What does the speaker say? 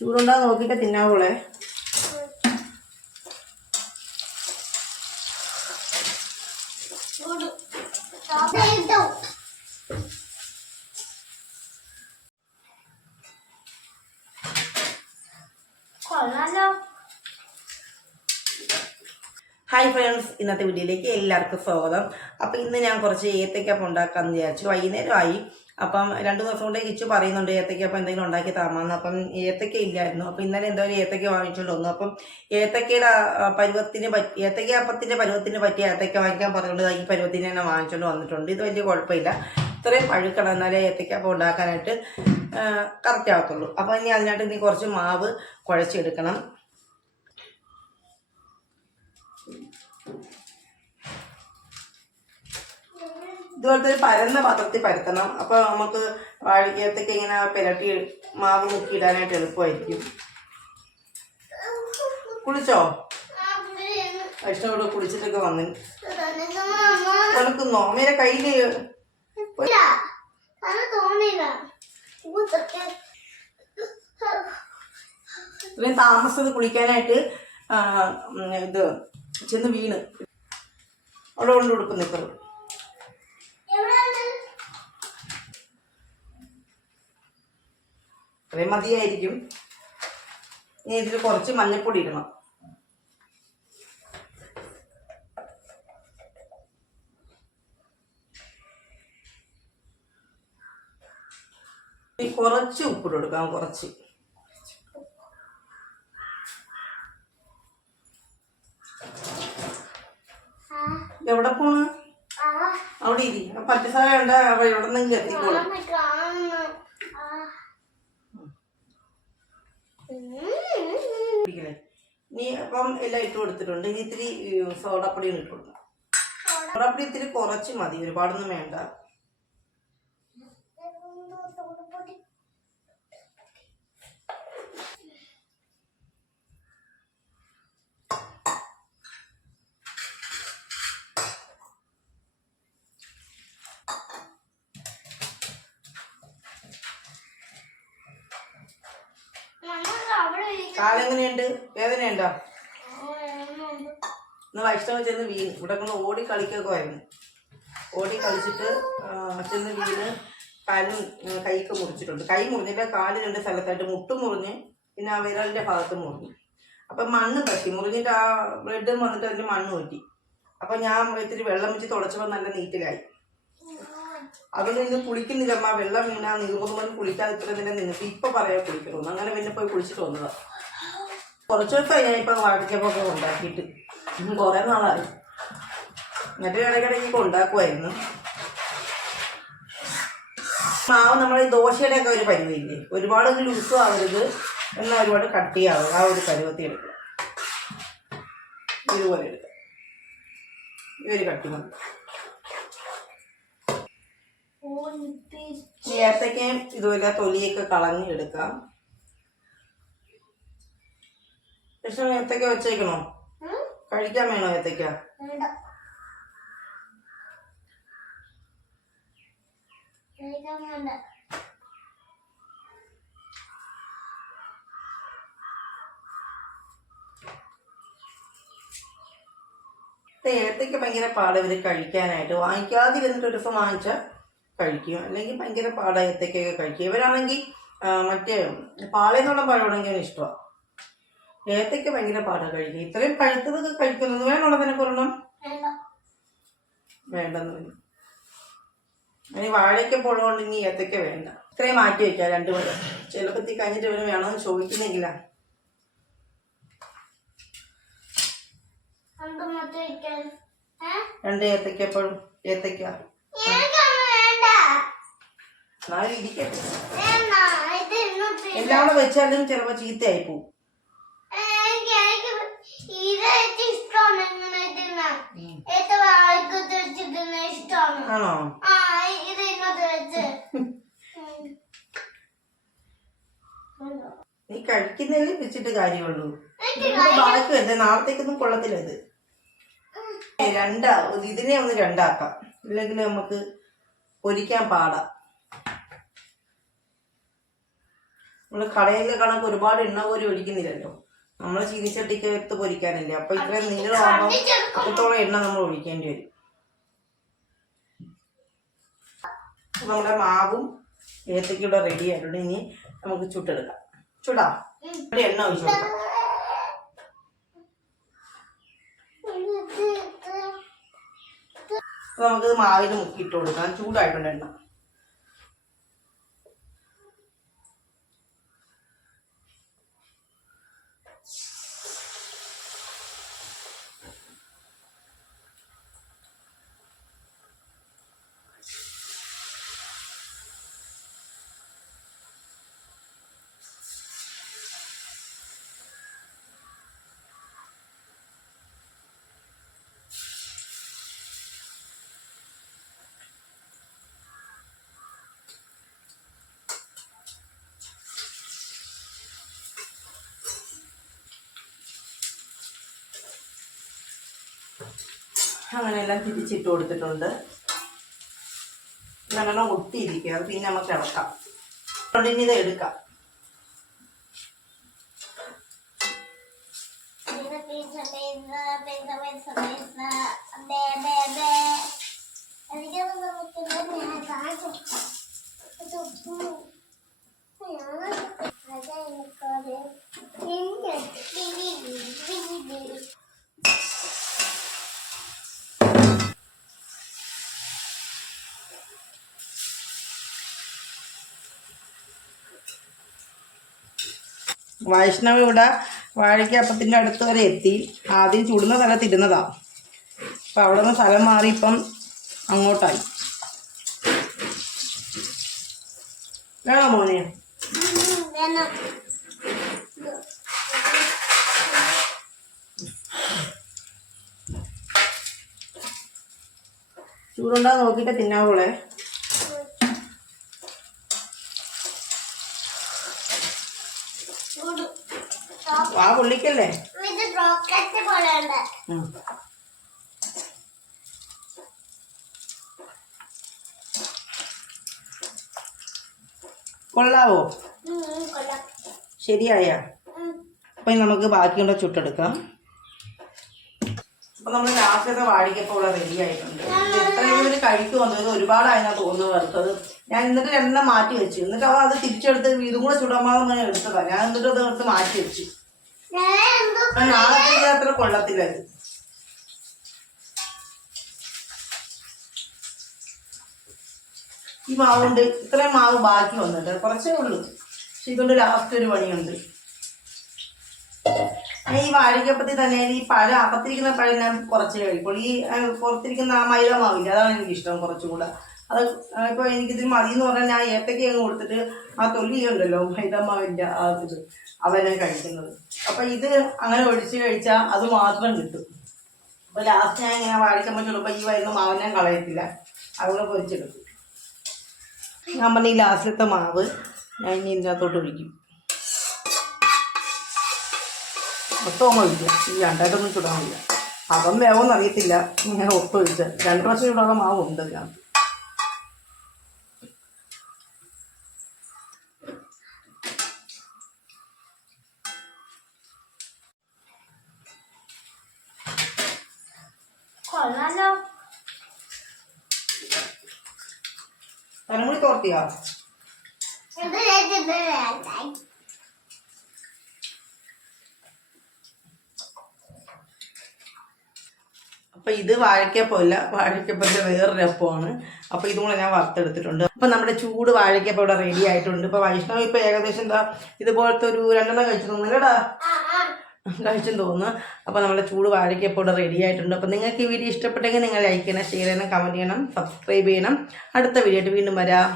ചൂടുണ്ടാ നോക്കിയിട്ട് തിന്നാവോളെ hi friends ഇന്നത്തെ വീഡിയോയിലേക്ക് എല്ലാവർക്കും സ്വാഗതം. അപ്പം ഇന്ന് ഞാൻ കുറച്ച് ഏത്തക്കപ്പം ഉണ്ടാക്കാമെന്ന് വിചാരിച്ചു. വൈകുന്നേരമായി. അപ്പം രണ്ട് ദിവസം കൊണ്ട് കിച്ചു പറയുന്നുണ്ട് ഏത്തക്കപ്പം എന്തെങ്കിലും ഉണ്ടാക്കി താമാന്ന് അപ്പം ഏത്തക്ക ഇല്ലായിരുന്നു. അപ്പം ഇന്നലെ എന്തായാലും ഏത്തക്ക വാങ്ങിച്ചുകൊണ്ട് വന്നു. അപ്പം ഏത്തക്കയുടെ പരുവത്തിന് പറ്റി ഏത്തക്കയപ്പത്തിന്റെ പരുവത്തിന് പറ്റിയ ഏത്തക്ക വാങ്ങിക്കാൻ പറഞ്ഞുകൊണ്ട് ഈ പരുവത്തിന് തന്നെ വാങ്ങിച്ചുകൊണ്ട് വന്നിട്ടുണ്ട്. ഇത് വലിയ കുഴപ്പമില്ല. ഇത്രയും പഴുക്കണം എന്നാലേ ഏത്തക്കപ്പം ഉണ്ടാക്കാനായിട്ട് കറക്റ്റ് ആകത്തുള്ളൂ അപ്പോൾ ഇനി അതിനായിട്ട് ഇനി കുറച്ച് മാവ് കുഴച്ചെടുക്കണം. ഇതുപോലത്തെ ഒരു പരന്ന പാത്രത്തിൽ പരത്തണം. അപ്പോൾ നമുക്ക് വാഴക്കകത്തേക്ക് ഇങ്ങനെ പുരട്ടി മാവ് മുക്കിയിടാനായിട്ട് എളുപ്പമായിരിക്കും. കുളിച്ചോ? വൈഷ്ണവിടെ കുളിച്ചിട്ടൊക്കെ വന്നു. ഉണക്കുന്നോ അമ്മയുടെ കയ്യിൽ ഇത്രയും താമസത് കുളിക്കാനായിട്ട് ഇത് ചെന്ന് വീണ്. അവിടെ കൊണ്ട് കൊടുക്കുന്നു ഇപ്പം അത്രയും മതിയായിരിക്കും. ഇനി ഇതിൽ കുറച്ച് മഞ്ഞപ്പൊടി ഇടണം. കുറച്ച് ഉപ്പിട്ട് കൊടുക്കാം കുറച്ച്. എവിടെ പോണ്? അവിടെ ഇരി പച്ചസാര ഉണ്ട് അവ എവിടെ നിന്നെങ്കിലും എത്തിക്കോളും. നീ അപ്പം എല്ലാം ഇട്ട് കൊടുത്തിട്ടുണ്ട്. ഇനി ഇത്തിരി സോഡാപ്പൊടിയും ഇട്ട് കൊടുക്കാം. സോഡാപ്പൊടി ഇത്തിരി കുറച്ച് മതി. ഒരുപാടൊന്നും വേണ്ട. കാലെങ്ങനെയുണ്ട്? വേദനയുണ്ടോ? ഇന്ന് വൈഷ്ണവ ചെന്ന് വീണ് ഇവിടെ കൊണ്ട് ഓടി കളിക്കൊക്കെ ആയിരുന്നു. ഓടി കളിച്ചിട്ട് ചെന്ന് വീണ് കാലും കൈക്ക് മുറിച്ചിട്ടുണ്ട്. കൈ മുറിഞ്ഞിട്ട് കാൽ രണ്ട് സ്ഥലത്തായിട്ട് മുട്ടും മുറിഞ്ഞ് പിന്നെ ആ വിരലിന്റെ ഭാഗത്ത് മുറിഞ്ഞു. അപ്പം മണ്ണ് തട്ടി മുറിഞ്ഞിട്ട് ആ ബ്ലഡും വന്നിട്ട് അതിന് മണ്ണ് പറ്റി. അപ്പം ഞാൻ ഇത്തിരി വെള്ളം വെച്ച് തുടച്ചപ്പോൾ നല്ല നീറ്റിലായി. അതുകൊണ്ട് ഇന്ന് കുളിക്കുന്നില്ല അമ്മ വെള്ളം വീണാ നീങ്ങുമ്പോൾ കുളിക്കാതെ ഇത്ര നേരം നിന്നിട്ട് ഇപ്പം പറയാൻ കുളിക്കണമെന്ന് അങ്ങനെ പിന്നെ പോയി കുളിച്ചിട്ട് വന്നതാ. കുറച്ച് ദിവസമായി ഞാൻ ഇപ്പൊ വാഴക്കപ്പൊക്കെ ഉണ്ടാക്കിയിട്ട് കുറേ നാളായി. എന്നിട്ട് ഇടയ്ക്കിടയ്ക്ക് ഉണ്ടാക്കുമായിരുന്നു മാവ് നമ്മൾ ഈ ദോശയുടെ ഒക്കെ ഒരു പരുവില്ലേ ഒരുപാട് ലൂസും ആവരുത് എന്നാൽ ഒരുപാട് കട്ടിയാവും. ആ ഒരു പരുവത്തിൽ എടുക്കുക. ഇതുപോലെ എടുക്കുക. ഈ ഒരു കട്ടി മതി. ഏത്തക്കയും ഇതുപോലെ തൊലിയൊക്കെ കളഞ്ഞ് പക്ഷെ ഏത്തക്ക വെച്ചേക്കണോ? കഴിക്കാൻ വേണോ ഏത്തക്ക ഇത് ഏത്തക്ക ഭയങ്കര പാട് ഇവർ കഴിക്കാനായിട്ട്. വാങ്ങിക്കാതെ വാങ്ങിക്കാതിരുന്നിട്ട് ഒരു ദിവസം വാങ്ങിച്ചാൽ കഴിക്കും. അല്ലെങ്കിൽ ഭയങ്കര പാടാ ഏത്തക്കൊക്കെ കഴിക്കും ഇവരാണെങ്കിൽ മറ്റേ പാളയെന്നുള്ള പഴമാണെങ്കിൽ ഇഷ്ടമാണ് ഏത്തക്ക ഭയങ്കര പാടാണ് കഴിക്കും ഇത്രയും പഴുത്തതൊക്കെ കഴിക്കുന്നത് വേണമുള്ളതിനെ ഒരെണ്ണം വേണ്ടെന്ന് പറഞ്ഞു. ഇനി വാഴയ്ക്ക പുഴകൊണ്ട് ഇനി ഏത്തയ്ക്ക വേണ്ട. ഇത്രയും മാറ്റി വയ്ക്കാം രണ്ടു മണി ചിലപ്പത്തി കഴിഞ്ഞിട്ട് ഇവന് വേണമെന്ന് ചോദിക്കുന്നെങ്കില. രണ്ട് ഏത്തയ്ക്ക എപ്പോഴും ഏത്തയ്ക്ക. ഇരിക്കട്ടെ. എല്ലാം വെച്ചാലും ചിലപ്പോ ചീത്തയായി പോവും. ആണോ? നീ കഴിക്കുന്നതിൽ വെച്ചിട്ട് കാര്യമുള്ളൂ. ബാക്കി വരുന്നത് നാളത്തേക്കൊന്നും കൊള്ളത്തില്ല ഇത്. രണ്ടാ ഇതിനെ ഒന്ന് രണ്ടാക്കാം. ഇല്ലെങ്കിൽ നമുക്ക് പൊരിക്കാൻ പാടാം. നമ്മൾ കടയിലെ കണക്ക് ഒരുപാട് എണ്ണ പോലും ഒഴിക്കുന്നില്ലല്ലോ. നമ്മൾ ചീനിച്ചട്ടിക്ക് എടുത്ത് പൊരിക്കാനില്ലേ. അപ്പൊ ഇത്രയും നീളമാകുമ്പോൾ അത്രത്തോളം എണ്ണ നമ്മൾ ഒഴിക്കേണ്ടി വരും? നമ്മുടെ മാവും ഏത്തക്കൂടെ റെഡി ആയിട്ടുണ്ട്. ഇനി നമുക്ക് ചുട്ടെടുക്കാം. ചുടാ. എണ്ണ ഒഴിച്ചു കൊടുക്കാം. നമുക്ക് മാവിൽ മുക്കിയിട്ട് കൊടുക്കാം. ചൂടായിട്ടുണ്ട് എണ്ണ. അങ്ങനെ എല്ലാം തിരിച്ചിട്ട് കൊടുത്തിട്ടുണ്ട്. നല്ലോണം ഒട്ടിയിരിക്കുക അത് പിന്നെ നമുക്ക് ഇളക്കാം. അതുകൊണ്ട് ഇത് എടുക്കാം. വൈഷ്ണവ് ഇവിടെ വാഴയ്ക്കപ്പത്തിന്റെ അടുത്ത് വരെ എത്തി. ആദ്യം ചുടുന്ന സ്ഥലത്ത് ഇരുന്നതാണ് അപ്പം അവിടെ നിന്ന് സ്ഥലം മാറി ഇപ്പം അങ്ങോട്ടായി. വേണോ മോനെ? ചൂടുണ്ടാ നോക്കിയിട്ട് തിന്നാവോളെ വാ പുള്ളിക്കല്ലേ. കൊള്ളാവോ? ശരിയായ. അപ്പം നമുക്ക് ബാക്കിയുള്ള ചുട്ടെടുക്കാം. അപ്പം നമ്മൾ ലാസ്റ്റത്തെ വാഴിക്കപ്പോൾ ഇവിടെ റെഡി ആയിട്ടുണ്ട്. ഇത്രയും എത്രയും ഇവർ കഴിക്കുമെന്ന് ഇത് ഒരുപാടായെന്നാ തോന്നുന്നു വറുത്തത്. ഞാൻ എന്നിട്ട് രണ്ടെണ്ണം മാറ്റി വെച്ചു. എന്നിട്ട് അവ അത് തിരിച്ചെടുത്ത് ഇതും കൂടെ ചുടമാകുമ്പോൾ എടുത്തതാണ് എടുത്തതാ. ഞാൻ എന്നിട്ട് അത് എടുത്ത് മാറ്റി വെച്ചു. അത്ര കൊള്ളത്തില്ല. ഈ മാവുണ്ട്. ഇത്രയും മാവ് ബാക്കി വന്നിട്ട് കുറച്ചേ ഉള്ളൂ. പക്ഷെ ഇതുകൊണ്ട് ലാസ്റ്റ് ഒരു പണിയുണ്ട്. ഈ വാഴക്കപ്പത്തിൽ തന്നെ ഈ പഴം അകത്തിരിക്കുന്ന പഴം ഞാൻ കുറച്ച് കഴിക്കുള്ളൂ. ഈ പുറത്തിരിക്കുന്ന ആ മൈല മാവില്ല അതാണ് എനിക്ക് ഇഷ്ടം കുറച്ചും കൂടെ. അത് ഇപ്പൊ എനിക്കിതിൽ മതി എന്ന് പറഞ്ഞാൽ ഞാൻ ഏത്തക്ക അങ്ങ് കൊടുത്തിട്ട് ആ തൊലി ഉണ്ടല്ലോ മൈദ മാവിന്റെ ആ ഇത് അവനെ കഴിക്കുന്നത്. അപ്പൊ ഇത് അങ്ങനെ ഒഴിച്ച് കഴിച്ചാൽ അത് മാത്രം കിട്ടും. അപ്പൊ ലാസ്റ്റ് ഞാൻ ഇങ്ങനെ വാഴക്കമ്മ ചുടുമ്പോൾ ഈ വരുന്ന മാവ് ഞാൻ കളയത്തില്ല. അതുകൂടെ പൊരിച്ചെടുക്കും. ഞാൻ പറഞ്ഞ ഈ ലാസ്റ്റിലത്തെ മാവ് ഞാൻ ഇനി ഇതിനകത്തോട്ട് ഒഴിക്കും. മൊത്തം ഒഴിക്കുക ഈ രണ്ടായിട്ടൊന്നും ചുടാൻ വയ്യ. അപ്പം വേവോന്ന് അറിയത്തില്ല ഇങ്ങനെ ഒഴിച്ചാൽ രണ്ട് പ്രാവശ്യം ചൂടാനുള്ള മാവ് ഉണ്ട് ഇതിനകത്ത്. കൊള്ളാലോ. തലമുടി തോർത്തിയാ. അപ്പൊ ഇത് വാഴക്കപ്പമല്ല വാഴക്കപ്പത്തിന്റെ വേറൊരു അപ്പമാണ് അപ്പൊ ഇതും കൂടെ ഞാൻ വറുത്തെടുത്തിട്ടുണ്ട്. അപ്പൊ നമ്മുടെ ചൂട് വാഴയ്ക്ക ഇവിടെ റെഡി ആയിട്ടുണ്ട്. ഇപ്പൊ വൈഷ്ണവ് ഇപ്പൊ ഏകദേശം എന്താ ഇതുപോലത്തെ ഒരു രണ്ടെണ്ണം കഴിച്ചു തോന്നുന്നു കഴിച്ചെന്ന് തോന്നുന്നു. അപ്പോൾ നമ്മുടെ ചൂട് വാഴയ്ക്കപ്പോൾ ഇവിടെ റെഡി ആയിട്ടുണ്ട്. അപ്പോൾ നിങ്ങൾക്ക് ഈ വീഡിയോ ഇഷ്ടപ്പെട്ടെങ്കിൽ നിങ്ങൾ ലൈക്ക് ചെയ്യണം ഷെയർ ചെയ്യണം കമന്റ് ചെയ്യണം സബ്സ്ക്രൈബ് ചെയ്യണം. അടുത്ത വീഡിയോ ആയിട്ട് വീണ്ടും വരാം.